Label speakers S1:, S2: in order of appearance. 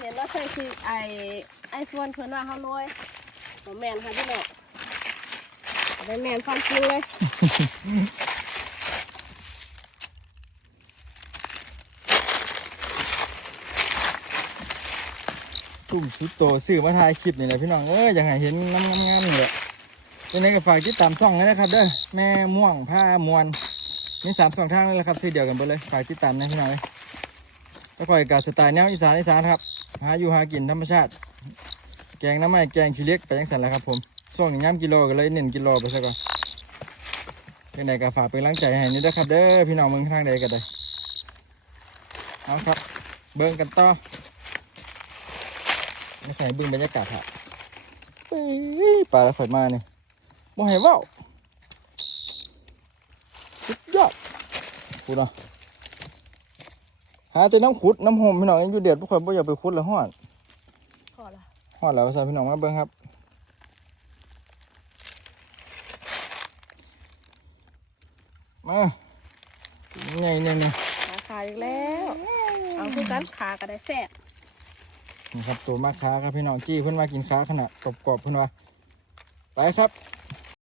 S1: เห็นว่าใช่คือไอไอโฟนเพื่อนว่าเขารวยผมแมนค่ะพี่น้องได้แมนฟันจริงเลย
S2: กุ้งชุดโตซื้อมาถ่ายคลิปนี่แหละพี่น้องเอ้ยอยากให้เห็นน้ำงามๆนี่แหละยังไงก็ฝากติดตามช่องเลยนะครับเด้อแม่ม่วงผ้ามวลมีสามสองทางเลยละครับซื้อเดียวกันไปเลยฝากติดตามนะพี่น้องเลยแล้วก็อีกการสไตล์แนวอีสานอีสานครับ หาอยู่หากินธรรมชาติ แกงน้ำไม้แกงขี้เล็กไปยังสันแล้วครับผมช่วงนี้ย่ำกิโลก็เลยเน้นกิโลไปซะก่อนยังไงก็ฝากเป็นกำลังใจให้นี่ด้วยครับ เด้อพี่น้องเมืองทางใดก็ได้เอาครับ เบิ่งกันต่อไม่ใช่เบึงบรรยากาศครับเอ้ยปลาฝอยมาเนี่ยบ่ให้เว้าสุดยอดพูดเนาะ หาแต่น้ำขุดน้ำหอมพี่น้องยังอยู่เดือดพวกคนบ่อยากไปขุดแล้วฮ้อน
S1: ขอละ
S2: ฮ้อนแล้วว่าซั่นพี่น้องมาเบิ่งครับมาใหญ่เนี่ยเนี่ย
S1: ขาขาอีกแล้ว เอาคือกันขาก็ได้แซ่บ
S2: นี่ครับตัวมาค้าครับพี่น้องจี้เพิ่นมากินค้าขนาดกรอบๆเพิ่นว่าไปครับ